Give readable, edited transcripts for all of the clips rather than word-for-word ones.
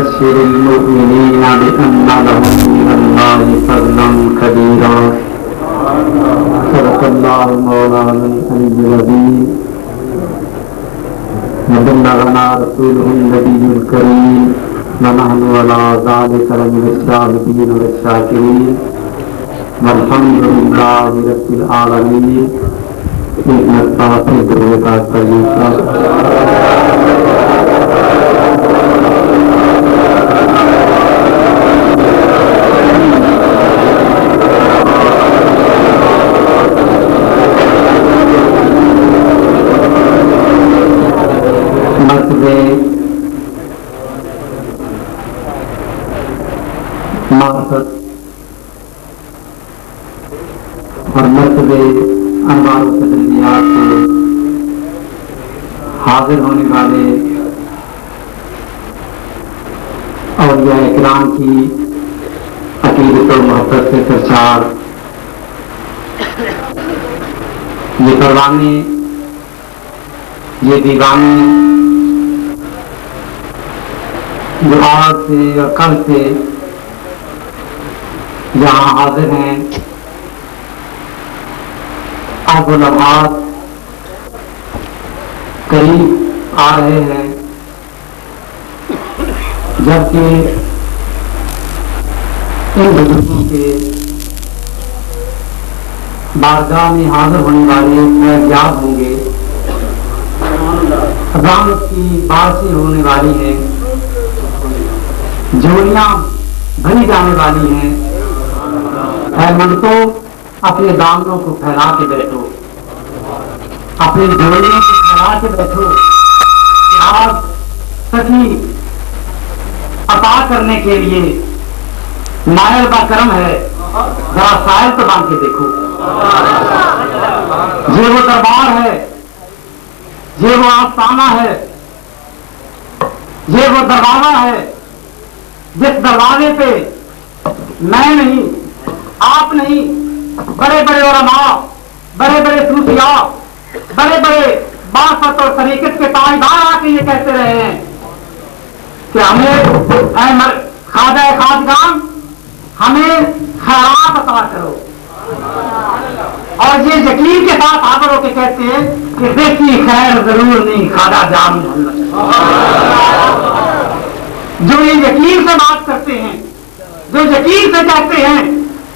وبشر المؤمنين بأن لهم من الله فضلا كبيرا صدق الله مولانا العلي العظيم وبلغنا رسوله النبي الكريم ونحن على ذلك لمن الشاهدين والشاكرين والحمد لله رب العالمين. ایک مرتبہ سے درود پڑھنے کا اور مرتبے انوار و تجلیات سے حاضر ہونے والے اولیاء کرام کی عقیدت و محبت سے سرشار یہ پروانے، یہ دیوانے جو آج سے اور کل سے یہاں حاضر ہیں، اب وہ لمحات قریب آ رہے ہیں جبکہ ان بزرگوں کے بارگاہ میں حاضر ہونے والے فیضیاب ہوں گے، رحمت کی بارشیں ہونے والی ہیں، جوڑیاں بھری جانے والی ہیں. اے منتو اپنے دامنوں کو پھیلا کے بیٹھو، اپنے جوڑیوں کو پھیلا کے بیٹھو کہ آج سچی عطا کرنے کے لیے مائل با کرم ہے. ذرا سائل تو بن کے دیکھو، یہ وہ دربار ہے، یہ وہ آستانہ ہے، یہ وہ دروازہ ہے جس دروازے پہ میں نہیں، آپ نہیں، بڑے بڑے علماء، بڑے بڑے صوفیاء، بڑے بڑے باسط اور طریقت کے تائیدار آ کے یہ کہتے رہے ہیں کہ ہمیں خواجہ خواجگان ہمیں خیرات عطا کرو، اور یہ یقین کے ساتھ حاضر ہو کے کہتے ہیں کہ دیکھی خیر ضرور نہیں خواجہ جان محمد. جو یہ یقین سے بات کرتے ہیں، جو یقین سے کہتے ہیں،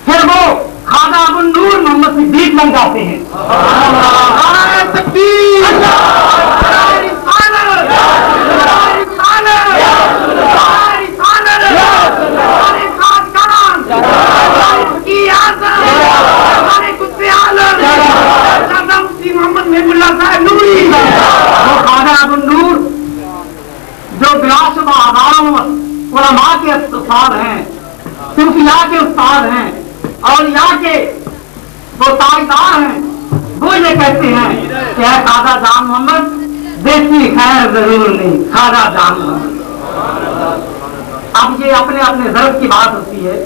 پھر وہ خواجہ ابو النور محمد صدیق بن جاتے ہیں. خواجہ ابو النور جو بلا شبہ ہزاروں علماء کے استاد ہیں، صوفیاء کے استاد ہیں، اولیاء کے وہ تائیدار ہیں، وہ یہ کہتے ہیں کہ اے خواجہ جان محمد دیکھی خیر ضرور نہیں خواجہ جان محمد. اب یہ اپنے اپنے ضرب کی بات ہوتی ہے،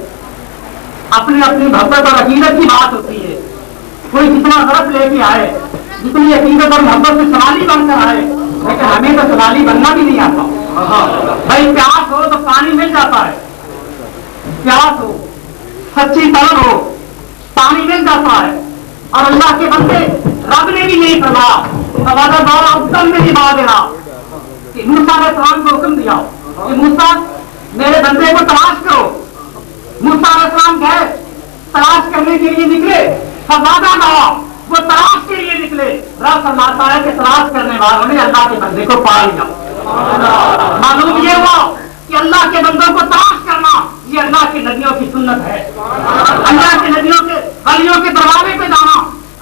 اپنی اپنی محبت اور عقیدت کی بات ہوتی ہے. کوئی جتنا ضرب لے کے آئے، جتنی عقیدت اور محبت سے سلالی بن کر آئے، لیکن ہمیں تو سلالی بننا بھی نہیں آتا. بھائی پیاس ہو تو پانی مل جاتا ہے، پیاس ہو، سچی طلب ہو، پانی مل جاتا ہے. اور اللہ کے بندے رب نے بھی نہیں فرمایا میں نہیں بات دینا کہ موسیٰ علیہ السلام کو حکم دیا کہ موسیٰ میرے بندے کو تلاش کرو. موسیٰ علیہ السلام گئے، تلاش کرنے کے لیے نکلے، فوادہ کہا، وہ تلاش کے لیے نکلے. رب فرماتا ہے کہ تلاش کرنے والوں نے اللہ کے بندے کو پا لیا. معلوم یہ ہوا کہ اللہ کے بندوں کو تلاش کرنا یہ اللہ کی نبیوں کی سنت ہے. اللہ کے نبیوں کے ولیوں کے دروازے پہ جانا،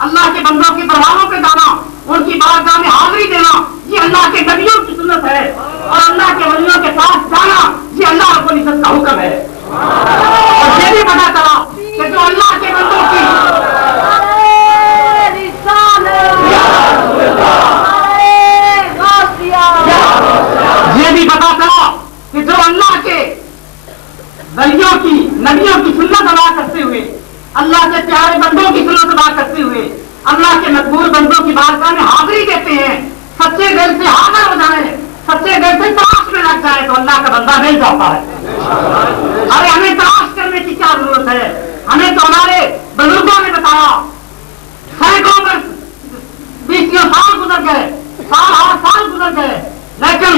اللہ کے بندوں کے دروازوں پہ جانا، ان کی بارگاہ میں حاضری دینا یہ اللہ کے نبیوں کی سنت ہے. اور اللہ کے ولیوں کے پاس جانا یہ اللہ رب العزت کا حکم ہے. اور یہ بھی پتا چلا کہ جو اللہ کے بندوں کی یہ بھی پتا چلا کہ جو اللہ کے ولیوں کی نبیوں کی سنت ادا کرتے ہوئے، اللہ کے پیارے بندوں کی سنت ادا کرتے ہوئے، اللہ کے مقبول بندوں کی بارگاہ میں حاضری دیتے ہیں، سچے دل سے حاضر ہو جائیں، سچے دل سے تلاش میں لگ جائے تو अल्लाह का बंदा मिल जाता है। अरे हमें तलाश करने की क्या जरूरत है? हमें तो हमारे बुजुर्गों ने बताया, सैकड़ों वर्ष 20 साल गुजर गए, साल गुजर गए, लेकिन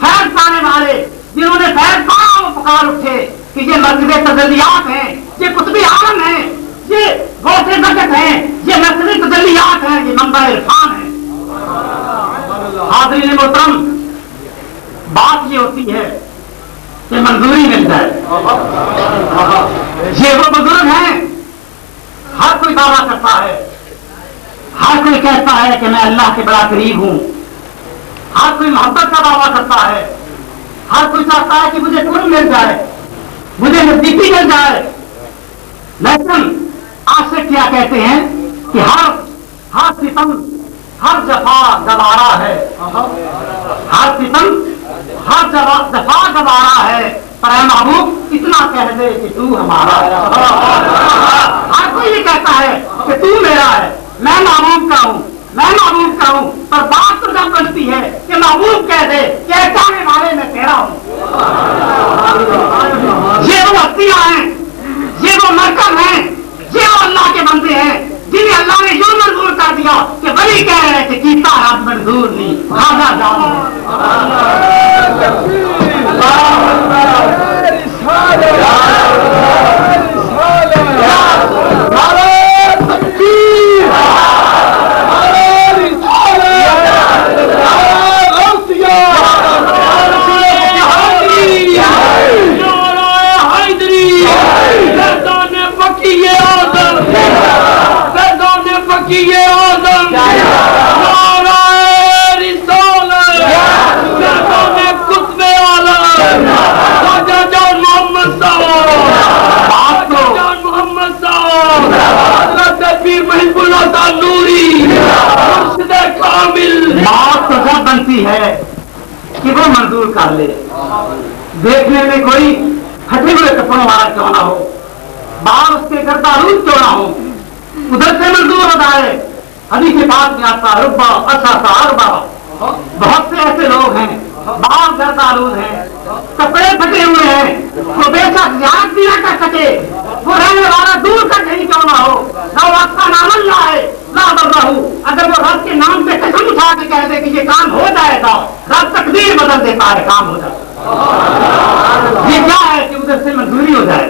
फैज पाने वाले जिन्होंने फैज पाया वो पुकार उठे कि ये मस्जिद तजल्लियात हैं, ये कुतुब आलम हैं, ये गौसे नजत हैं, ये मस्जिद तजल्लियात हैं, ये मंबा इरफान है। हाज़रीन मोहतरम, बात ये होती है कि मंजूरी मिल जाए। ये वो बुजुर्ग हैं, हर कोई दावा करता है, हर कोई कहता है कि मैं अल्लाह के बड़ा करीब हूं, हर कोई मोहब्बत का दावा करता है, हर कोई चाहता है कि मुझे कुर्ब मिल जाए, मुझे नजदीकी मिल जाए। लेकिन आशिक क्या कहते हैं कि हर सितम, हर जफा गवारा है, हर सितम, हर जफा गवारा है, पर ऐ महबूब इतना कह दे कि तू हमारा है। हर कोई ये कहता है कि तू मेरा है, मैं महबूब का हूं, मैं महबूब का हूं, पर बात तो जब बनती है कि महबूब कह दे कि चाहने वाले मैं तेरा हूं। ये वो हस्तियां हैं, ये वो मरकज हैं, ये वो अल्लाह के बंदे हैं जिन्हें अल्लाह ने यूं मंजूर कर दिया कि वही कह रहे कि कीता रब मंजूर नहीं, खाजा जान है कि वो मंजूर कर ले। देखने में कोई फटे हुए कपड़ों वाला क्यों ना हो, बाल उसके गर्दारूद क्यों ना हो, उधर से मंजूर हो जाए। हदीस के पास में आता रुब्बा अशअसा अरबा, बहुत से ऐसे लोग हैं बाल गर्दारूद हैं, कपड़े फटे हुए हैं, वो बेशक याद भी ना कर सके, वो रहने वाला दूर तक कहीं क्यों ना हो, ना वो आपका नाम अल्लाह है ना बर्राहू, अगर वो रब के नाम पे कसम उठा के कह दे कि ये काम हो जाएगा, रब तकदीर बदल देता है, काम हो जाए। ये क्या है कि उधर से मंजूरी हो जाए।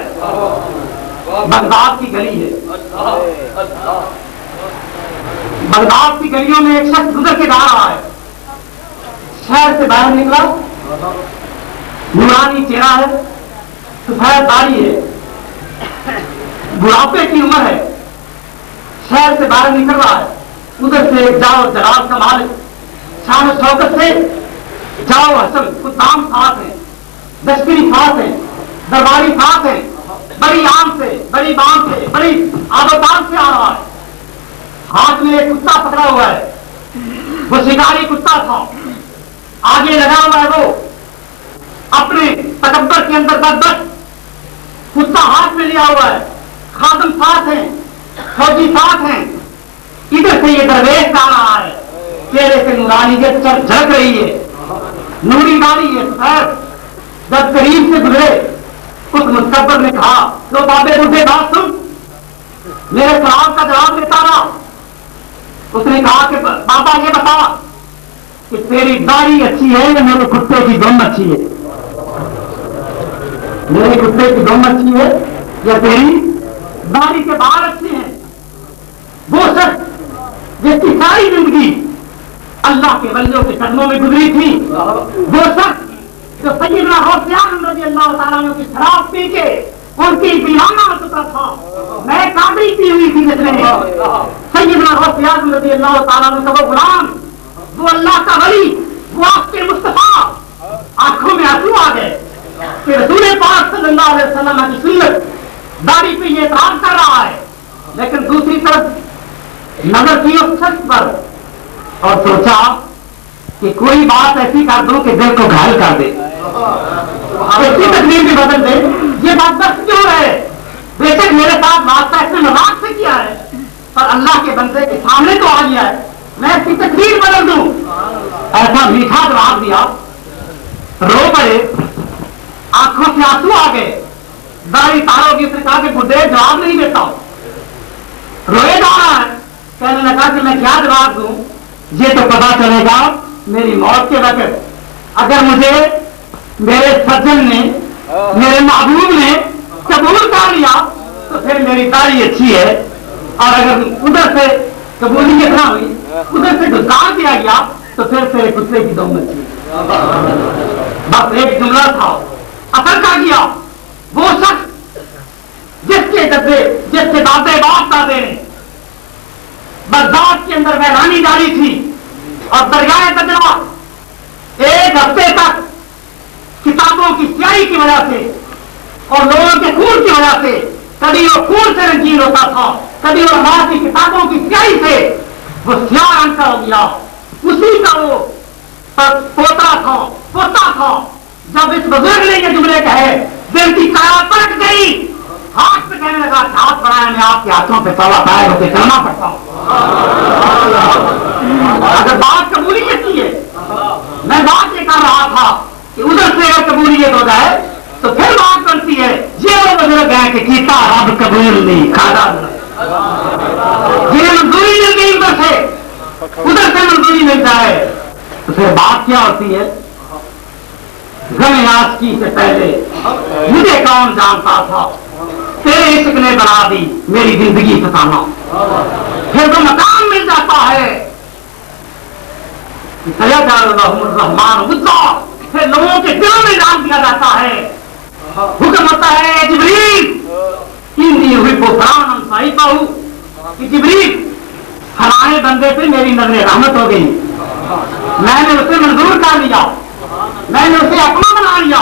बगदाद की गली है, बगदाद की गलियों में एक शख्स गुजर के जा रहा है, शहर से बाहर निकला, नूरानी चेहरा है, सफेद दाढ़ी है, बुढ़ापे की उम्र है, शहर से बाहर निकल रहा है। उधर से जाओ जलाल का मालिक, शान शौकत से जाओ हसन, कुछ नाम साथ है, दशकरी साथ है, दरबारी साथ है, बड़ी आम से, बड़ी बाम से, बड़ी आदोतान से आ रहा है। हाथ में एक कुत्ता पकड़ा हुआ है, वो शिकारी कुत्ता था, आगे लगा हुआ है, वो अपने तकब्बर के अंदर बदबक कुत्ता हाथ में लिया हुआ है, खादम साथ है, फौजी साथ हैं। इधर से ये दरवेश आ रहा है, चेहरे से नूरानियत झलक रही है, नूरी दाढ़ी है सफेद। जब करीब से गुजरे उस मुस्तकबिर ने कहा, तो बाबे मुझे बात सुन, मेरे सवाल का जवाब देता रहा। उसने कहा कि बाबा ये बता कि तेरी दाढ़ी अच्छी है या मेरे कुत्ते की दुम अच्छी है, मेरे कुत्ते की दुम अच्छी है या तेरी दाढ़ी के बाल अच्छे हैं। वो शख्स जिसकी सारी जिंदगी अल्लाह के वलियों के कदमों में गुजरी थी, वो शख्स जो सैयदना गौसियान रज़ी अल्लाह तआला अन्हु की शराब पी के उनकी दीवाना हो चुका था, मैं काबरी पी हुई थी जिसने सैयदना गौसियान रज़ी अल्लाह तआला अन्हु का वो गुलाम, वो अल्लाह का वली, वो आपके मुस्तफा, आंखों में आंसू आ गए कि रसूल पाक सल्लल्लाहु अलैहि वसल्लम की सुन्नत दाढ़ी पे ये एतराज कर रहा है। लेकिन दूसरी तरफ नजर की उस शख्स पर और सोचा कि कोई बात ऐसी कर दूं कि दिल को घायल कर दे, इसकी तकदीर भी बदल दे। ये बात दस्त क्यों है? बेशक मेरे साथ वास्ता इसने मजाक से किया है, पर अल्लाह के बंदे के सामने तो आ गया है, मैं इसकी तकदीर बदल दूं। ऐसा मीठा जवाब दिया, रो पड़े आंखों से आंसू आ गए, दाढ़ी तारों की, उसने कहा कि बुढ़े जवाब नहीं देता हूं, रोए जा रहा है। कहने लगा कि मैं क्या जवाब दूं, ये तो पता चलेगा मेरी मौत के वक्त। अगर मुझे मेरे सज्जन ने, मेरे महबूब ने कबूल कर लिया तो फिर मेरी दाढ़ी अच्छी है, और अगर उधर से कबूलियत ना हुई, उधर से गुजार दिया गया तो फिर तेरे कुत्ते की दम अच्छी। बस एक जुमला था, असर कर गया। वो शख्स जिसके दादे बाप दादे ने बगदाद के अंदर मैदानी जारी थी और दरियाए दजला एक हफ्ते तक किताबों की स्याही की वजह से और लोगों के खून की वजह से, कभी वो खून से रंगीन होता था, कभी वो मां की किताबों की स्याही से वो स्याह रंग का हो गया। उसी का वो पोता था। जब इस बुजुर्ग ने ये जुमले कहे, दिल की काया पलट गई, हाथ पे कहने लगा, हाथ बढ़ाया, मैं आपके हाथों पे तवा पाए होकर चलना पड़ता हूं। अगर बात कबूलियत की है, मैं बात ये कर रहा था कि उधर से अगर कबूलियत हो जाए तो फिर बात बनती है। ये वो बुजुर्ग है कि कीता रब कबूल नहीं खादा, ये मंजूरी मिल गई उधर से मंजूरी मिल जाए तो फिर बात क्या होती है। गम की से पहले मुझे कौन जानता था, तेरे इश्क ने बना दी मेरी जिंदगी फसाना। फिर तो मकान मिल जाता है, रहमान मुद्दा, फिर लोगों के दिलों में डाल दिया जाता है। हुक्म होता है जिब्रील हिंदी हुई बुफरान साई पाऊ कि जिब्रील हमारे बंदे पे मेरी नजर रहमत हो गई, मैंने उसे मंजूर कर लिया, मैंने उसे अपना बना लिया।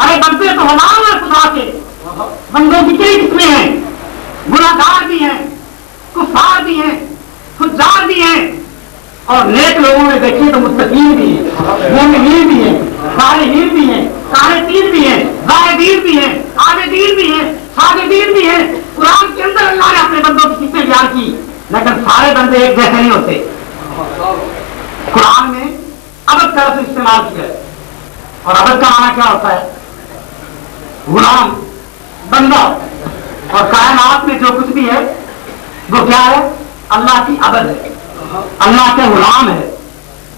अरे बंदे तो हलाल है खुदा के, बंदों की कई किस्में हैं, गुनाहगार भी हैं, कुफार भी हैं, फुज्जार भी हैं, और नेक लोगों में देखिए तो मुत्तकीन भी हैं, मोमिनीन भी हैं, सालिहीन भी हैं, कानितीन भी हैं, जाहिदीन भी हैं, आबिदीन भी हैं, साजिदीन भी हैं। कुरान के अंदर अल्लाह ने अपने बंदों की किस्में बयान की, लेकिन सारे बंदे एक जैसे नहीं होते। कुरान में अबद का लफ्ज़ इस्तेमाल किया है, और अबद का माना क्या होता है, गुलाम, बंदा। और कायनात में जो कुछ भी है वो क्या है, अल्लाह की अबद है, अल्लाह के गुलाम है,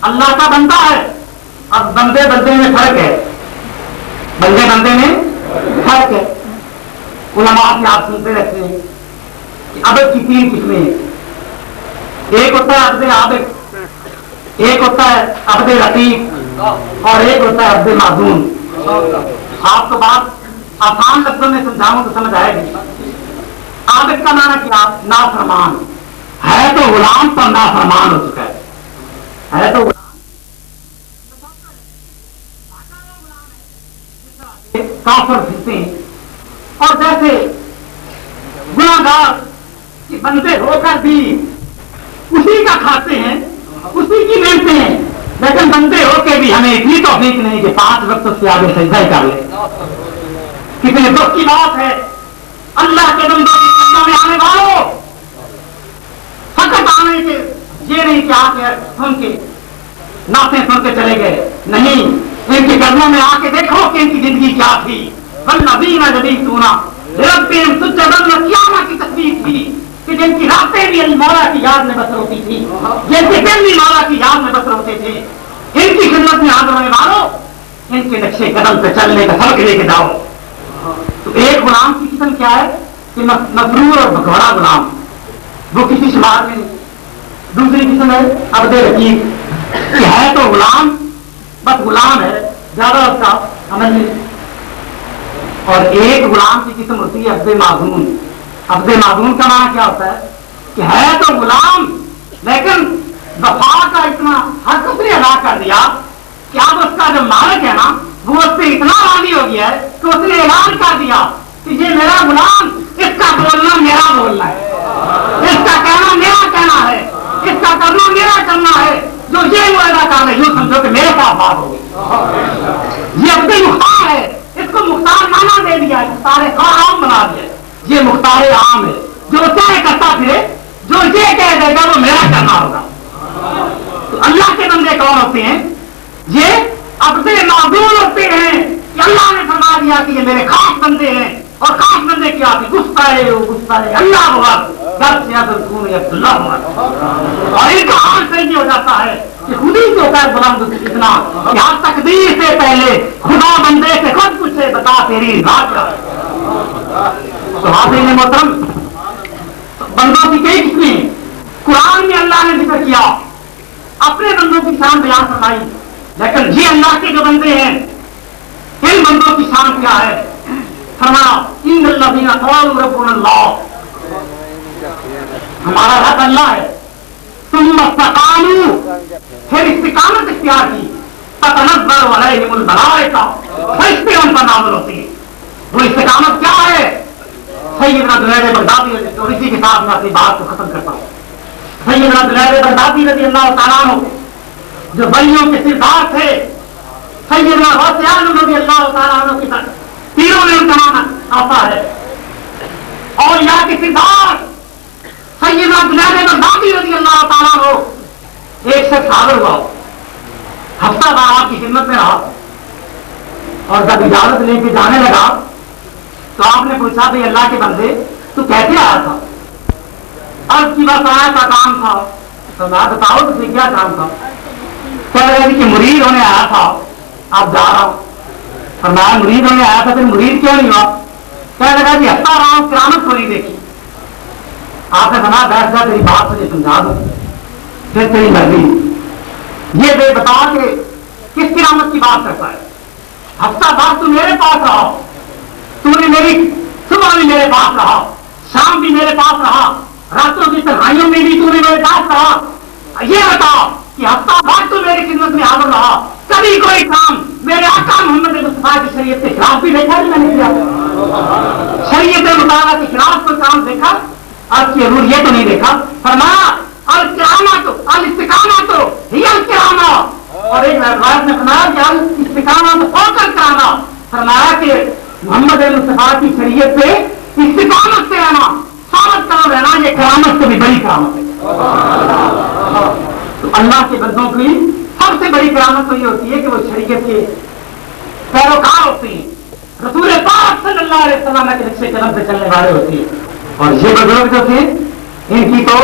अल्लाह का बंदा है। अब बंदे बंदे में फर्क है, बंदे बंदे में फर्क है। उलमा से आप सुनते रहते हैं कि अबद की तीन किस्में हैं। एक होता है अब्दे आबिद, एक होता है अब्दे रतीक, और एक होता है अब्दे माजून। आपको बात आसान लफ्जों में समझाऊं तो समझ आएगी। आबिद का माना क्या, नाफरमान है, तो गुलाम पर नाफरमान हो चुका है तो काफिर फिरते हैं। और जैसे गुनाहगार कि बंदे होकर भी उसी का खाते हैं, उसी की मिलते हैं, लेकिन बंदे होकर भी हमें इतनी तौफीक नहीं कि 5 वक्त से आगे सजदा कर ले। कितने दुख की बात है, अल्लाह के बंदों की कदमों में आने वालों, फकत आने के ये नहीं कि आके सुन के नाते सुन के चले गए, नहीं, इनके कदमों में आके देखो कि इनकी जिंदगी क्या थी। वल्लज़ीना यबीतूना लिरब्बिहिम सुज्जदन, क़यामत की तस्वीर थी कि जिनकी रातें भी मौला की याद में बसर होती थी, जिनके दिन भी मौला की याद में बसर होते थे। इनकी खिदमत में हाजिर होने वालों, इनके नक्शे कदम पे चलने का सबक लेके जाओ। तो एक गुलाम की किस्म क्या है कि मसरूर और भगोड़ा गुलाम, वो किसी शुमार में नहीं। दूसरी किस्म है अब्दे रकीब, कि है तो गुलाम, बस गुलाम है, ज्यादा उसका अमल नहीं। और एक गुलाम की किस्म होती है अब्दे माजून। अब्दे माजून का माना क्या होता है कि है तो गुलाम, लेकिन वफा का इतना हक उसने अदा कर दिया कि अब उसका जो मालिक है ना, वो उससे इतना राजी हो गया है कि उसने ऐलान कर दिया कि ये मेरा गुलाम, इसका बोलना मेरा बोलना है, इसका कहना मेरा कहना है, इसका करना मेरा करना है। जो ये मुआदा कर रहे, यूं समझो कि मेरे साथ बात हो गई। ये अब्दे मुख्तार है, इसको मुख्तार माना दे दिया, मुख्तार आम बना दिया। ये मुख्तार आम है, जो चाहे करता फिरे, जो ये कह देगा वो मेरा करना होगा। तो अल्लाह के बंदे कौन होते हैं, ये अब्दे माजून होते हैं कि अल्लाह ने دیا کہ یہ میرے خاص بندے ہیں، اور خاص بندے کیا تھے؟ غصہ اللہ عبداللہ، اور ان کا حال صحیح ہو جاتا ہے کہ خود ہی جو ہے بلند اتنا کہ ہر تقدیر سے پہلے خدا بندے سے خود پوچھے بتا تیری ذات کیا ہے۔ تو حاضرین محترم، بندوں کی کئی قسمیں قرآن میں اللہ نے ذکر کیا، اپنے بندوں کی شان بیان فرمائی، لیکن یہ اللہ کے جو بندے ہیں ان بندوں کی شان کیا ہے؟ فرمایا ان الذین قالوا ربنا اللہ، ہمارا رب اللہ ہے، ثم استقاموا، پھر استقامت اختیار کی، تتنزل علیہم الملائکہ، فرشتے ان پر نازل ہوتے ہیں۔ وہ استقامت کیا ہے؟ سیدنا جنید بغدادی، اور اسی کے ساتھ میں اپنی بات کو ختم کرتا ہوں۔ سیدنا جنید بغدادی رضی اللہ تعالیٰ عنہ جو ولیوں کے سردار تھے، سیدنا غوث اعظم رضی اللہ تعالیٰ عنہ کی تیروں میں ان کا نام آتا ہے، اور یہاں کے سردار سیدنا جنید بغدادی رضی اللہ تعالیٰ عنہ ایک شخص حاضر ہوا، ہفتہ بار آپ کی خدمت میں رہا، اور جب اجازت لے کے جانے لگا تو آپ نے پوچھا بھائی اللہ کے بندے تو کیسے آیا تھا؟ عرض کی بات آیا کا کام تھا۔ تو میں بتاؤ تجھے کیا کام تھا؟ کہہ رہے کہ مرید ہونے آیا تھا، اب جا رہا ہوں۔ اور میں مرید ہونے آیا تھا، پھر مرید کیوں نہیں ہوا؟ کہنے لگا کہ ہفتہ رہا ہوں، قیامت کو نہیں دیکھی۔ آپ نے سنا بیٹھ جا، تیری بات مجھے سمجھا دو، پھر تیری مرضی۔ یہ بے بتا کہ کس قیامت کی بات کرتا ہے؟ ہفتہ بعد تو میرے پاس رہا، تو نے میری صبح بھی میرے پاس رہا، شام بھی میرے پاس رہا، راتوں کی تنہائیوں میں بھی تو نے میرے پاس رہا۔ یہ بتا کہ ہفتہ بعد تو میری خدمت میں حاضر رہا، کبھی کوئی کام میرے آقا محمد مصطفیٰ کی شریعت کے خلاف بھی دیکھا کہ میں نے کیا؟ شریعت مطالعہ کے خلاف کوئی کام دیکھا؟ اب کی ضرور یہ تو نہیں دیکھا۔ فرمایا الکرامۃ الاستقامۃ ہی الکرامۃ، اور ایک روایت میں فرمایا کہ استقامت فوق الکرامۃ، فرمایا کہ محمد مصطفیٰ کی شریعت پہ استقامت سے رہنا، ثابت قدم رہنا، یہ کرامت سے بھی بڑی کرامت ہے۔ تو اللہ کے بندوں کی سب سے بڑی کرامت تو یہ ہوتی ہے کہ وہ شریعت کے پیروکار ہوتے ہیں، رسول پاک صلی اللہ علیہ وسلم کے نقشے قدم سے چلنے والے ہوتے ہیں۔ اور یہ بزرگ جو تھے ان کی تو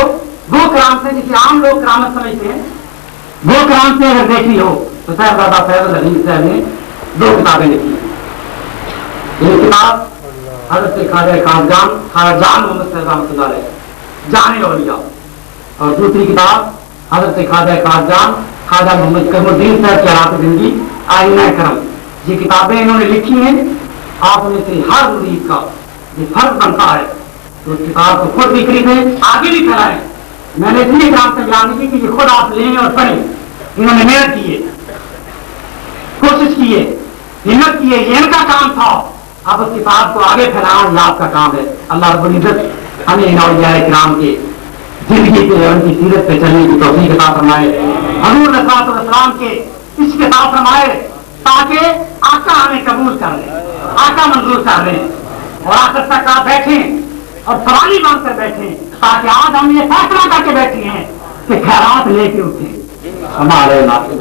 وہ کرامتیں جسے عام لوگ کرامت سمجھتے ہیں، وہ کرامتیں اگر دیکھی ہو تو صاحبزادہ فیض العلیم صاحب نے 2 کتابیں لکھی۔ یہ کتاب حضرت خواجہ خواجہ جان محمد صاحب رحمۃ اللہ علیہ جان اولیاء، اور دوسری کتاب حضرت خواجہ محمد کرم الدین صاحب کی حیات زندگی آئینہ کرم۔ یہ کتابیں انہوں نے لکھی ہیں، آپ میں سے ہر مرید کا یہ فرض بنتا ہے تو اس کتاب کو خود بھی خریدیں، آگے بھی پھیلائیں۔ میں نے اس لیے کام سے بیان کی کہ یہ خود آپ لیں اور پڑھیں۔ انہوں نے محنت کی ہے، کوشش کی ہے، ہمت کی ہے، یہ ان کا کام تھا۔ اب اس کتاب کو آگے پھیلانا یہ آپ کا کام ہے۔ اللہ رب العزت ہمیں ان اولیاء کرام کے زندگی پہ، ان کی سیرت پہ چلنے کی توفیق عطا فرمائے، حضور علیہ السلام کے عشق عطا فرمائے، تاکہ آقا ہمیں قبول کر لیں، آقا منظور کر لیں، اور آخر تک آپ بیٹھیں اور سوالی بن کر بیٹھیں، تاکہ آج ہم یہ فیصلہ کر کے بیٹھے ہیں کہ خیرات لے کے اٹھیں ہمارے علاقے